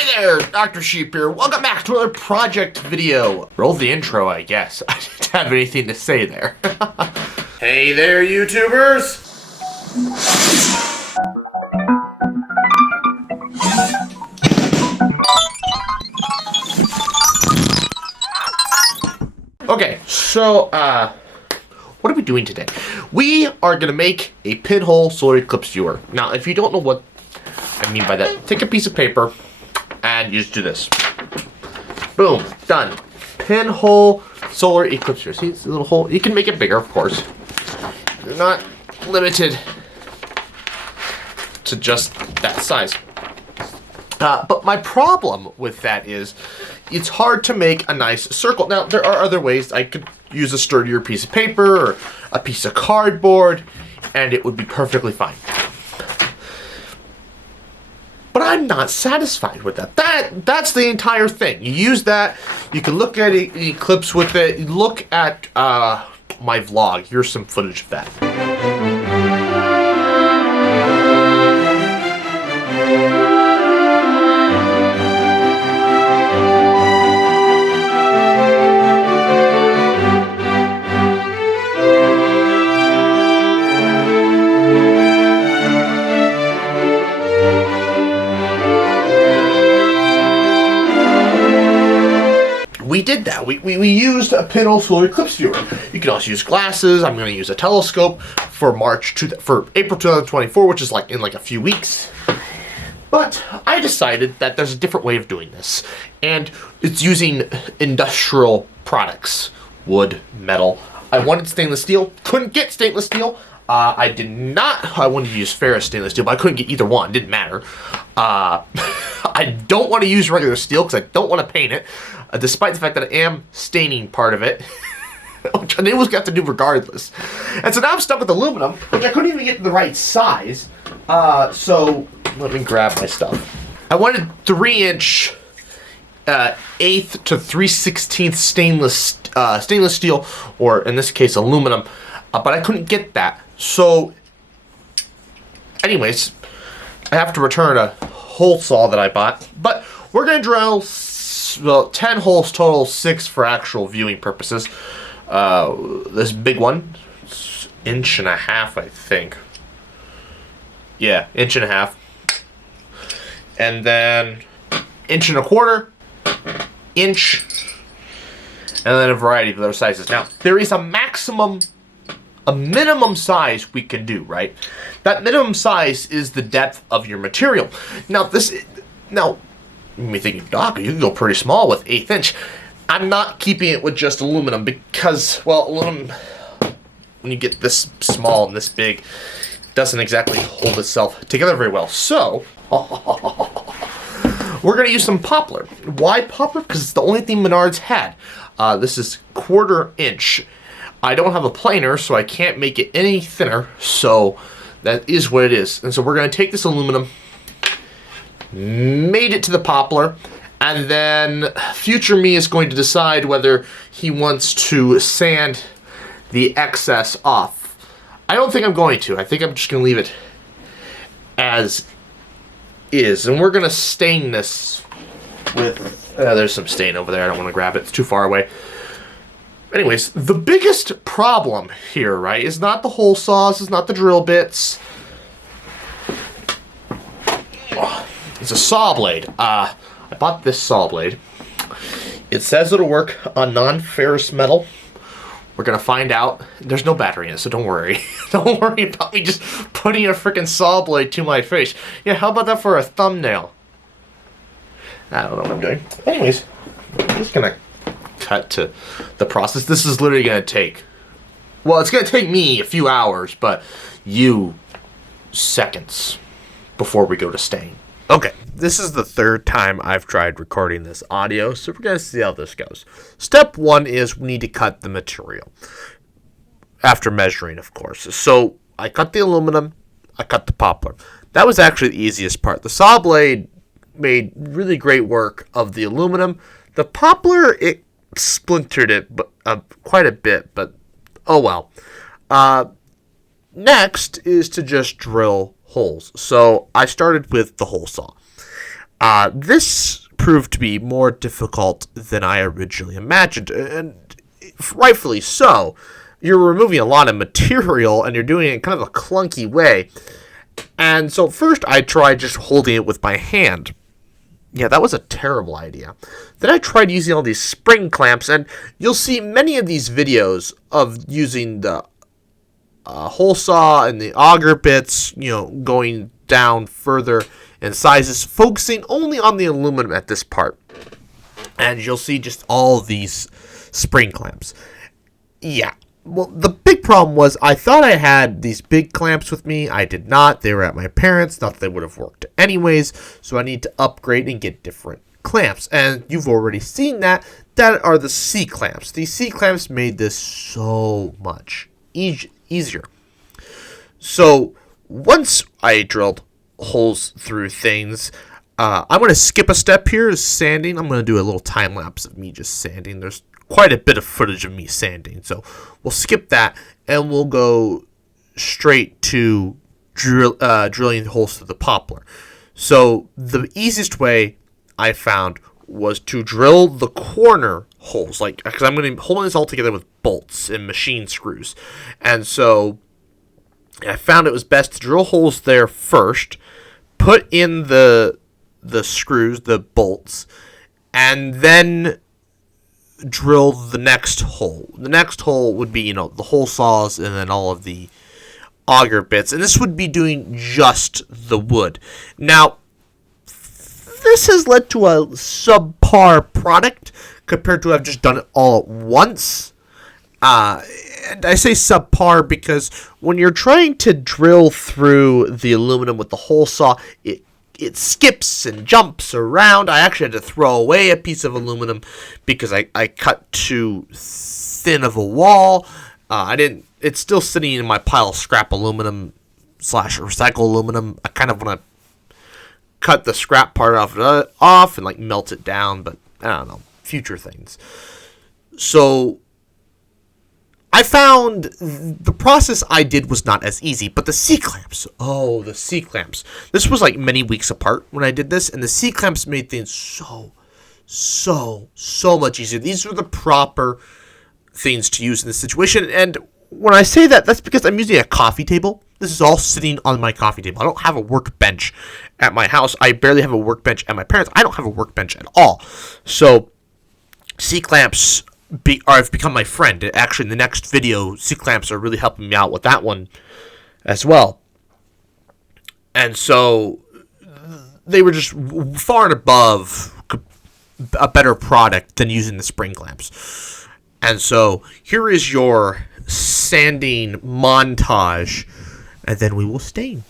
Hi there, Dr. Sheep here. Welcome back to another project video. Roll the intro, I guess. I didn't have anything to say there. Hey there, YouTubers. Okay, so, what are we doing today? We are going to make a pinhole solar eclipse viewer. Now, if you don't know what I mean by that, take a piece of paper and you just do this. Boom, done. Pinhole solar eclipse viewer. See, it's a little hole. You can make it bigger, of course. You're not limited to just that size. But my problem with that is it's hard to make a nice circle. Now, there are other ways. I could use a sturdier piece of paper or a piece of cardboard, and it would be perfectly fine. But I'm not satisfied with that. That's the entire thing. You use that. You can look at an eclipse with it. You look at my vlog. Here's some footage of that. We did that. We used a pinhole solar eclipse viewer. You can also use glasses. I'm going to use a telescope for April 2024, which is in a few weeks. But I decided that there's a different way of doing this, and it's using industrial products, wood, metal. I wanted stainless steel. Couldn't get stainless steel. I wanted to use ferrous stainless steel, but I couldn't get either one. Didn't matter. I don't want to use regular steel because I don't want to paint it, despite the fact that I am staining part of it, which I was got to do regardless. And so now I'm stuck with aluminum, which I couldn't even get the right size. So let me grab my stuff. I wanted 3-inch, 1/8 to 3/16 stainless steel, or in this case aluminum, but I couldn't get that. So, anyways, I have to return a hole saw that I bought. But we're gonna drill 10 holes total, 6 for actual viewing purposes. This big one, 1.5 inches, I think. Yeah, 1.5 inches. And then 1.25 inch, and then a variety of other sizes. Now, there is a minimum size we can do, right? That minimum size is the depth of your material. Now, you may think, Doc, you can go pretty small with 1/8 inch. I'm not keeping it with just aluminum because, well, aluminum, when you get this small and this big, doesn't exactly hold itself together very well. So, we're going to use some poplar. Why poplar? Because it's the only thing Menards had. This is 1/4 inch. I don't have a planer, so I can't make it any thinner. So that is what it is. And so we're going to take this aluminum, made it to the poplar, and then future me is going to decide whether he wants to sand the excess off. I don't think I'm going to. I think I'm just going to leave it as is. And we're going to stain this with... there's some stain over there. I don't want to grab it. It's too far away. Anyways, the biggest problem here, right, is not the hole saws, it's not the drill bits. It's a saw blade. I bought this saw blade. It says it'll work on non-ferrous metal. We're going to find out. There's no battery in it, so don't worry. Don't worry about me just putting a freaking saw blade to my face. Yeah, how about that for a thumbnail? I don't know what I'm doing. Anyways, I'm just going to cut to the process. This is literally going to take, well, it's going to take me a few hours, but you seconds before we go to stain. Okay, this is the 3rd time I've tried recording this audio, so we're going to see how this goes. Step 1 is we need to cut the material. After measuring, of course. So I cut the aluminum, I cut the poplar. That was actually the easiest part. The saw blade made really great work of the aluminum. The poplar, it splintered it quite a bit, but oh well. Next is to just drill holes. So I started with the hole saw. This proved to be more difficult than I originally imagined, and rightfully so. You're removing a lot of material, and you're doing it in kind of a clunky way. And so first I tried just holding it with my hand. Yeah, that was a terrible idea. Then I tried using all these spring clamps, and you'll see many of these videos of using the hole saw and the auger bits, going down further in sizes, focusing only on the aluminum at this part. And you'll see just all these spring clamps. Yeah. Well, the big problem was I thought I had these big clamps with me. I did not. They were at my parents'. Thought they would have worked anyways. So I need to upgrade and get different clamps. And you've already seen that. That are the C clamps. These C clamps made this so much easier. So once I drilled holes through things, I'm going to skip a step here, sanding. I'm going to do a little time lapse of me just sanding. There's quite a bit of footage of me sanding, so we'll skip that and we'll go straight to drilling holes through the poplar. So the easiest way I found was to drill the corner holes, because I'm going to be holding this all together with bolts and machine screws, and so I found it was best to drill holes there first, put in the screws, the bolts, and then drill the next hole. The next hole would be, the hole saws and then all of the auger bits. And this would be doing just the wood. Now, this has led to a subpar product compared to I've just done it all at once. And I say subpar because when you're trying to drill through the aluminum with the hole saw, it skips and jumps around. I actually had to throw away a piece of aluminum because I cut too thin of a wall. It's still sitting in my pile of scrap aluminum / recycle aluminum. I kind of want to cut the scrap part off and melt it down, but I don't know, future things. So I found the process I did was not as easy, but the C-clamps. Oh, the C-clamps. This was many weeks apart when I did this, and the C-clamps made things so much easier. These were the proper things to use in this situation, and when I say that, that's because I'm using a coffee table. This is all sitting on my coffee table. I don't have a workbench at my house. I barely have a workbench at my parents'. I don't have a workbench at all. So, C-clamps have become my friend. Actually, in the next video, C-clamps are really helping me out with that one as well. And so they were just far and above a better product than using the spring clamps. And so here is your sanding montage, and then we will stain.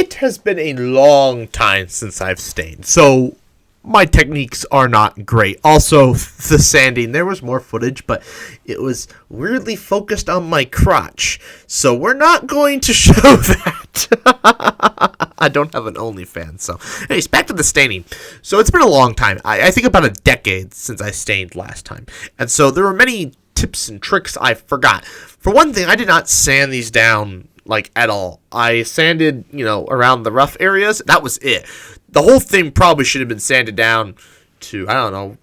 It has been a long time since I've stained, so my techniques are not great. Also, the sanding, there was more footage, but it was weirdly focused on my crotch, so we're not going to show that. I don't have an OnlyFans, so. Anyways, back to the staining. So it's been a long time. I think about a decade since I stained last time, and so there were many tips and tricks I forgot. For one thing, I did not sand these down like at all. I sanded, around the rough areas. That was it. The whole thing probably should have been sanded down to, I don't know,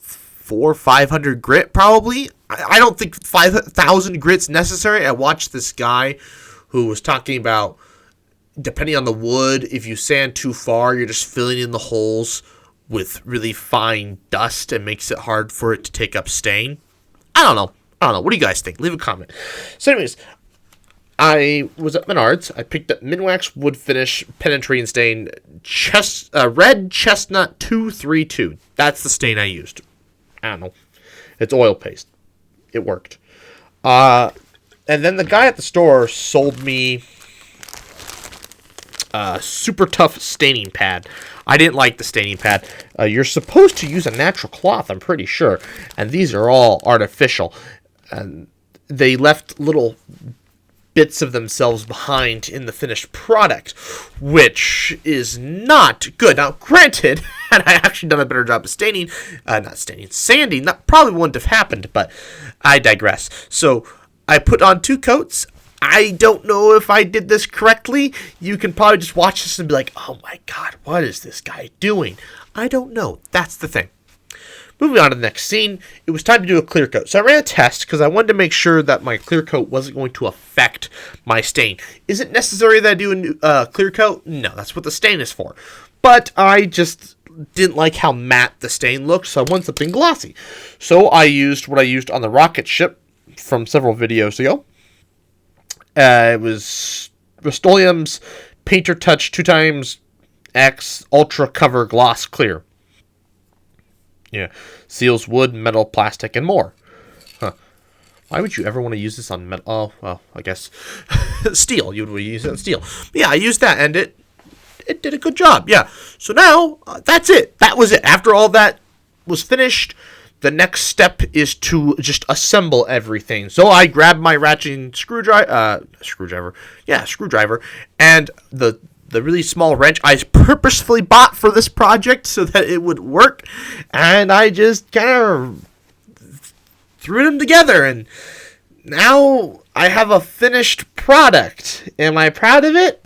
400 or 500 grit probably. I don't think 5,000 grit's necessary. I watched this guy who was talking about, depending on the wood, if you sand too far, you're just filling in the holes with really fine dust and makes it hard for it to take up stain. I don't know. What do you guys think? Leave a comment. So anyways, I was at Menards. I picked up Minwax Wood Finish Penetrating Stain Red Chestnut 232. That's the stain I used. I don't know. It's oil paste. It worked. And then the guy at the store sold me a super tough staining pad. I didn't like the staining pad. You're supposed to use a natural cloth, I'm pretty sure. And these are all artificial. And they left little bits of themselves behind in the finished product, which is not good. Now, granted, had I actually done a better job of sanding, that probably wouldn't have happened, but I digress. So, I put on 2 coats. I don't know if I did this correctly. You can probably just watch this and be like, oh my god, what is this guy doing? I don't know. That's the thing. Moving on to the next scene, it was time to do a clear coat. So I ran a test because I wanted to make sure that my clear coat wasn't going to affect my stain. Is it necessary that I do a clear coat? No, that's what the stain is for. But I just didn't like how matte the stain looked, so I wanted something glossy. So I used what I used on the rocket ship from several videos ago. It was Rust-Oleum's Painter Touch 2x Ultra Cover Gloss Clear. Yeah, seals wood, metal, plastic, and more. Huh. Why would you ever want to use this on metal? Oh, well, I guess steel. You would use it on steel. But yeah, I used that, and it did a good job. Yeah. So now that's it. That was it. After all that was finished, the next step is to just assemble everything. So I grabbed my ratcheting screwdriver, and the really small wrench I purposefully bought for this project so that it would work, and I just kind of threw them together, and now I have a finished product. Am I proud of it?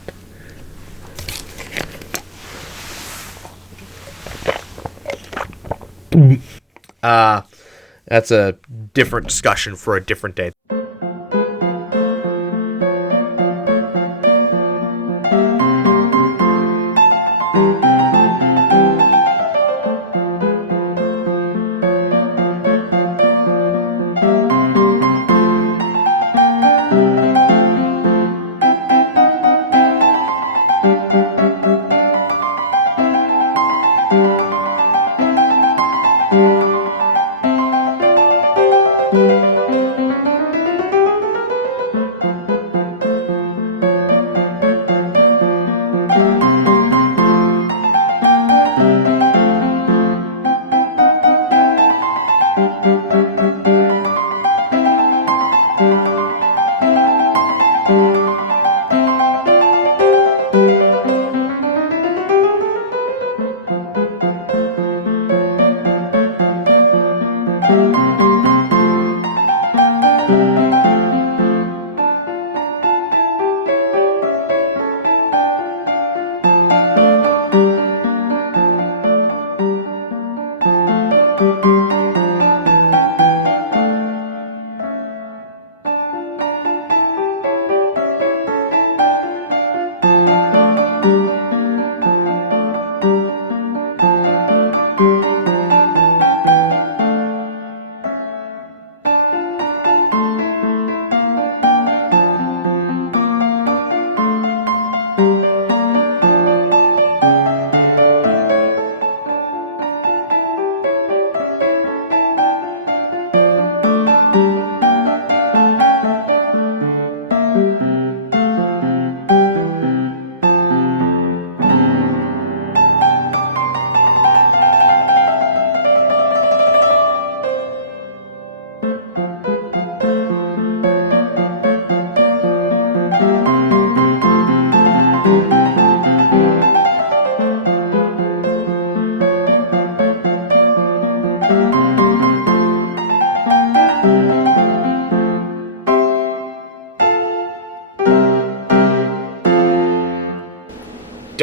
That's a different discussion for a different day.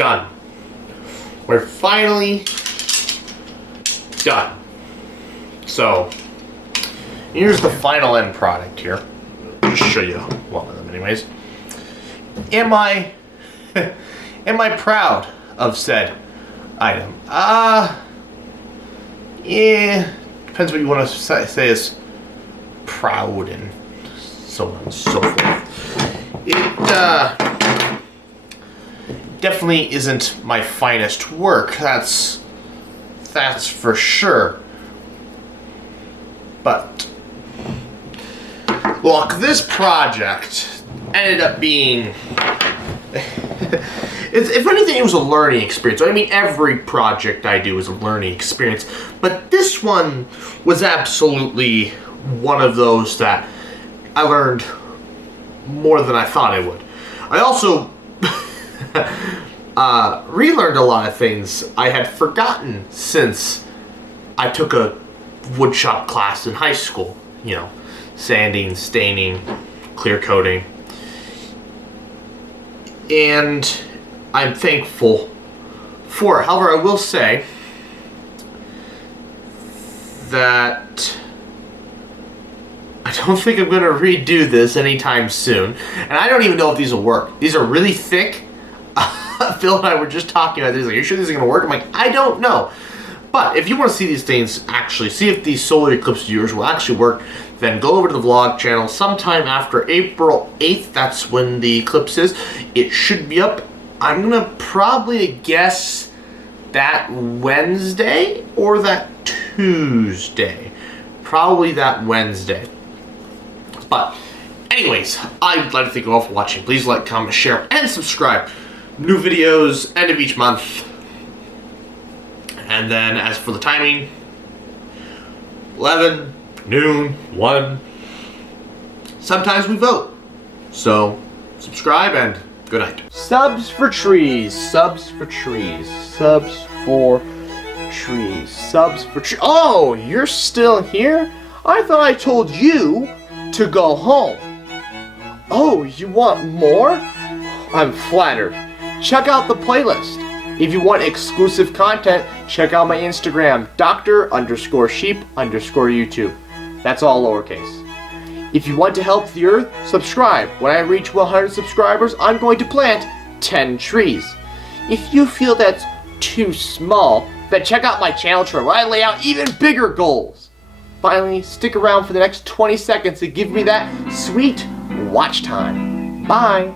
done. We're finally done. So, here's the final end product here. I'll just show you one of them anyways. Am I proud of said item? Yeah, depends what you want to say is proud and so on and so forth. It definitely isn't my finest work, that's for sure. But look, this project ended up being if anything, it was a learning experience. I mean, every project I do is a learning experience, but this one was absolutely one of those that I learned more than I thought I would. I also relearned a lot of things I had forgotten since I took a woodshop class in high school. You know, sanding, staining, clear coating. And I'm thankful for it. However, I will say that I don't think I'm going to redo this anytime soon. And I don't even know if these will work. These are really thick. Phil and I were just talking about this. Like, are you sure these are going to work? I'm like, I don't know. But if you want to see these things actually, see if these solar eclipse viewers will actually work, then go over to the vlog channel sometime after April 8th. That's when the eclipse is. It should be up. I'm going to probably guess that Wednesday or that Tuesday. Probably that Wednesday. But anyways, I'd like to thank you all for watching. Please like, comment, share, and subscribe. New videos end of each month. And then as for the timing, 11, noon, 1. Sometimes we vote. So subscribe and good night. Subs for trees. Subs for trees. Subs for trees. Subs for trees. Oh, you're still here? I thought I told you to go home. Oh, you want more? I'm flattered. Check out the playlist. If you want exclusive content, check out my Instagram, Dr_Sheep_YouTube. That's all lowercase. If you want to help the earth, subscribe. When I reach 100 subscribers, I'm going to plant 10 trees. If you feel that's too small, then check out my channel chart where I lay out even bigger goals. Finally, stick around for the next 20 seconds to give me that sweet watch time. Bye.